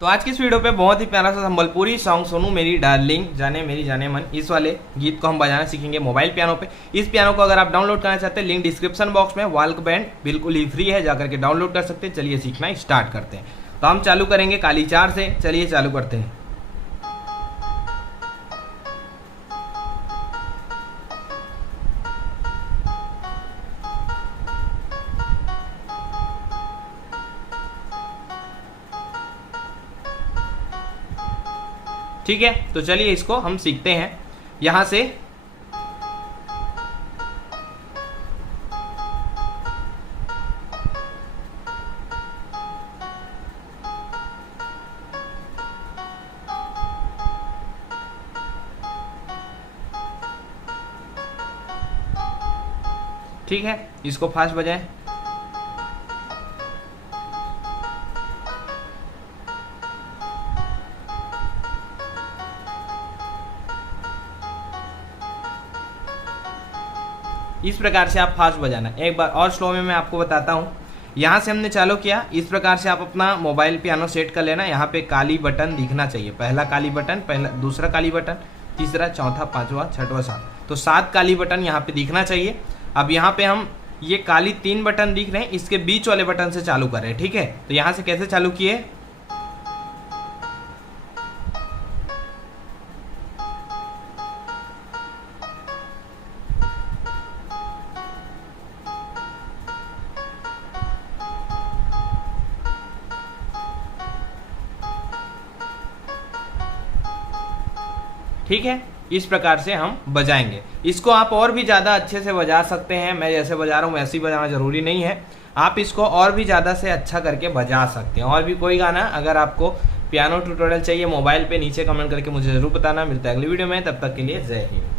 तो आज की इस वीडियो पे बहुत ही प्यारा सा संबलपुरी सॉन्ग सुनू मेरी डार्लिंग जाने मेरी जाने मन, इस वाले गीत को हम बजाना सीखेंगे मोबाइल पियानो पे। इस पियानो को अगर आप डाउनलोड करना चाहते हैं, लिंक डिस्क्रिप्शन बॉक्स में, वाल्क बैंड बिल्कुल ही फ्री है, जाकर के डाउनलोड कर सकते हैं। चलिए सीखना स्टार्ट करते हैं। तो हम चालू करेंगे काली 4 से। चलिए चालू करते हैं। ठीक है, तो चलिए इसको हम सीखते हैं यहां से। ठीक है, इसको फास्ट बजाएं। इस प्रकार से आप फास्ट बजाना। एक बार और स्लो में मैं आपको बताता हूँ। यहाँ से हमने चालू किया, इस प्रकार से आप अपना मोबाइल पियानो सेट कर लेना। यहाँ पे काली बटन दिखना चाहिए, पहला काली बटन, पहला दूसरा काली बटन, तीसरा, चौथा, पांचवा, छठवा, सात, तो 7 काली बटन यहाँ पे दिखना चाहिए। अब यहाँ पे हम ये काली 3 बटन दिख रहे हैं, इसके बीच वाले बटन से चालू कर रहे हैं। ठीक है, तो यहाँ से कैसे चालू किए, ठीक है, इस प्रकार से हम बजाएंगे। इसको आप और भी ज़्यादा अच्छे से बजा सकते हैं। मैं जैसे बजा रहा हूँ वैसे ही बजाना जरूरी नहीं है, आप इसको और भी ज़्यादा से अच्छा करके बजा सकते हैं। और भी कोई गाना अगर आपको पियानो ट्यूटोरियल चाहिए मोबाइल पे, नीचे कमेंट करके मुझे ज़रूर बताना। मिलता है अगली वीडियो में, तब तक के लिए जय हिंद।